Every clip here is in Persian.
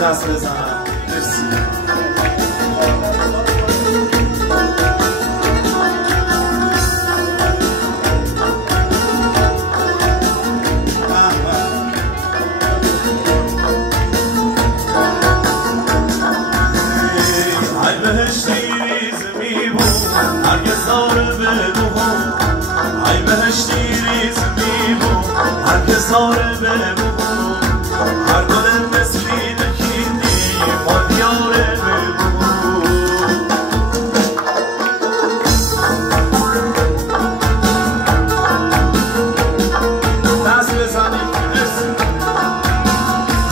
دست بزنم. مرسی. ساره ببو هر گل مسکین کیدی با دیاره ببو دست بزنیم.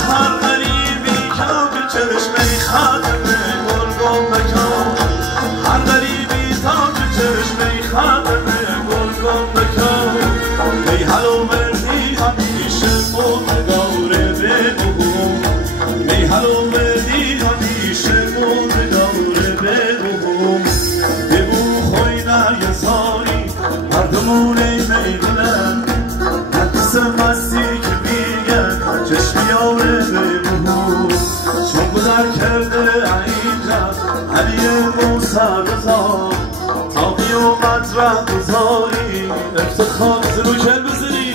هر غریبی که به چشمه خاتمه گل گم بکن هر غریبی تا که چشمه خاتمه گل گم بکن ای هلو مردی همیشه مردگاره بگو ای هلو مردی همیشه مردگاره بگو بگو خوی نریزانی مردمونه میدونن حدیث مستی که میگن چشمیاره بگو چون گذر کرده اینجا علی موسی رضا تاقی و مطرح گذاری افتخار زرو کل بزنی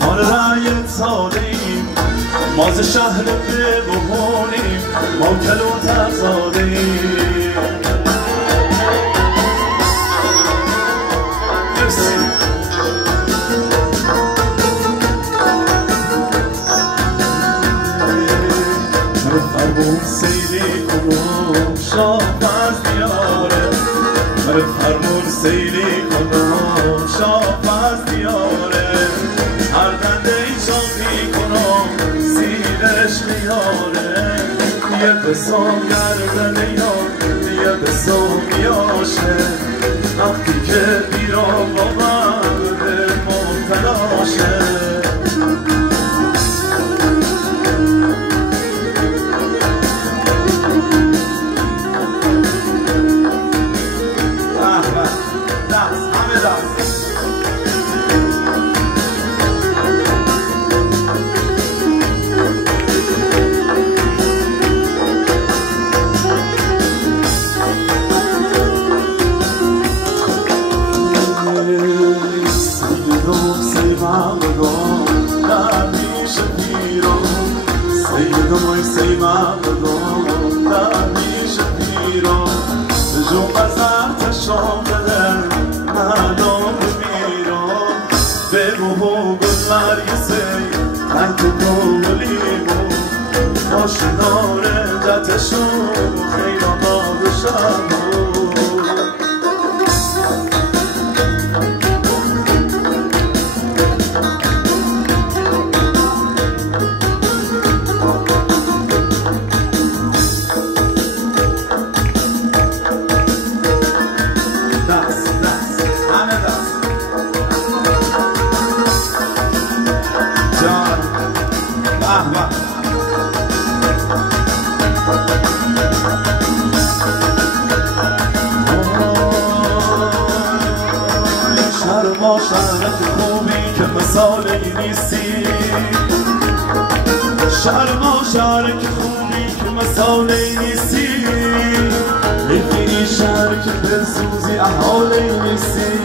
مال رایت ساده ایم ما ز شهر ببهونیم ما کلوتر زاده ایم فرمون سیلی کنم شاه از دیاره فرمون سیلی کنم شاه از دیاره هر دنده ایشان میکنم زیرش میاره یه بسام گردن یاد یه بسام میاشه وقتی که بیرام با مرد مبتلاشه شناره دتشون خیلی آبادشم شرما شهر که خوبی که مساله نیستی لیکی شهر که دلسوزی احاله نیستی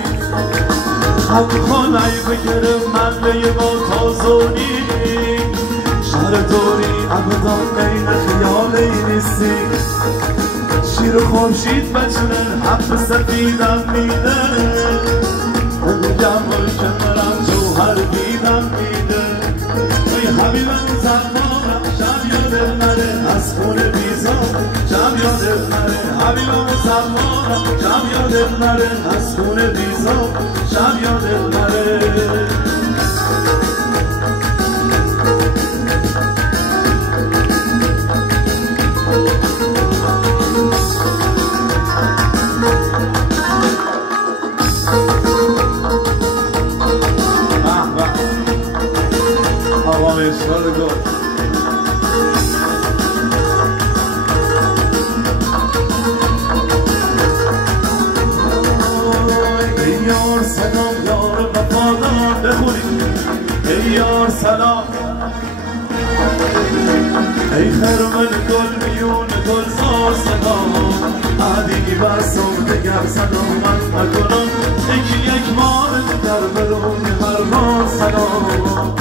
حق خانه بگرم من لیه با تازونی شهر دوری ابدا بین خیاله نیستی شیر خورشید بچنن حق سفیدم میده بگم که مرم جوهر دیدم میده حبیبم زمانم شب یادت نره از خون بیزارم شب یادت نره حبیبم زمانم شب یادت نره از خون بیزارم شب یادت نره آمشکار گل ای یار سلام یار وفادار بخونید ای یار سلام ای خرمن گل میون گل زار سلام عدیگی بر صبح دگر سلامت نکنم یکی یک ماه در برون هر بار سلام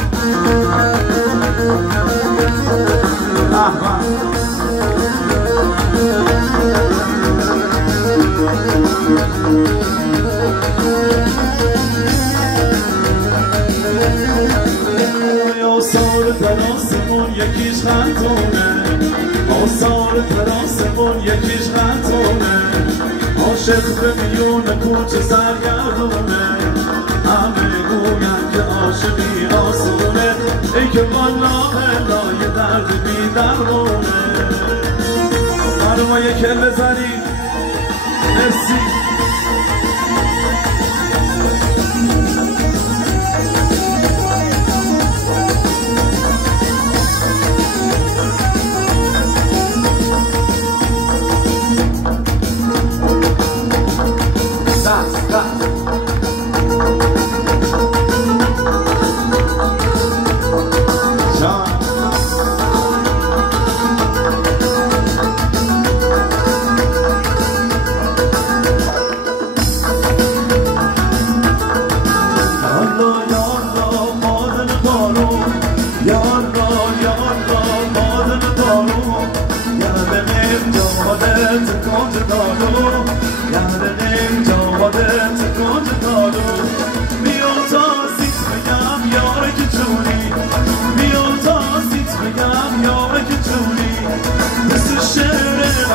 آثار در آسمون یکیش خندونه آثار در آسمون یکیش خندونه عاشق به میون کوچه سرگردونه همه گوین که عاشقی آسونه ای که والله لای درد بی درمونه برما یکل بزنید مرسی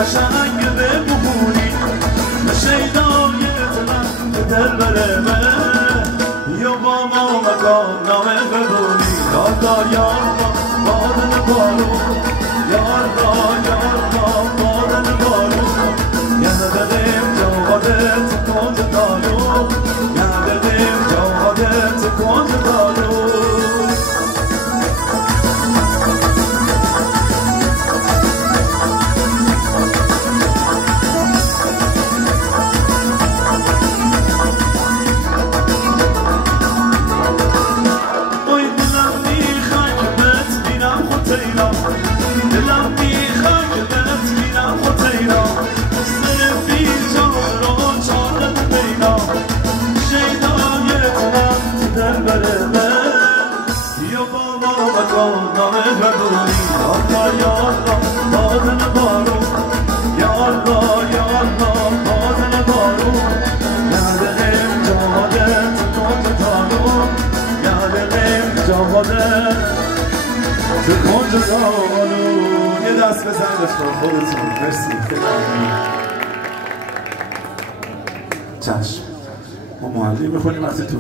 قشنگ بمونی شیدای من به دل برمه یا با ما مکان نامه بدونی یادا یاردا بادن بارو یاردا بادن بارو یادم جوادت کنج دارو یادم جوادت کنج دارو یه دست بزن داشتم خودتون مرسی چشم ما معلم میخونیم وقتی تو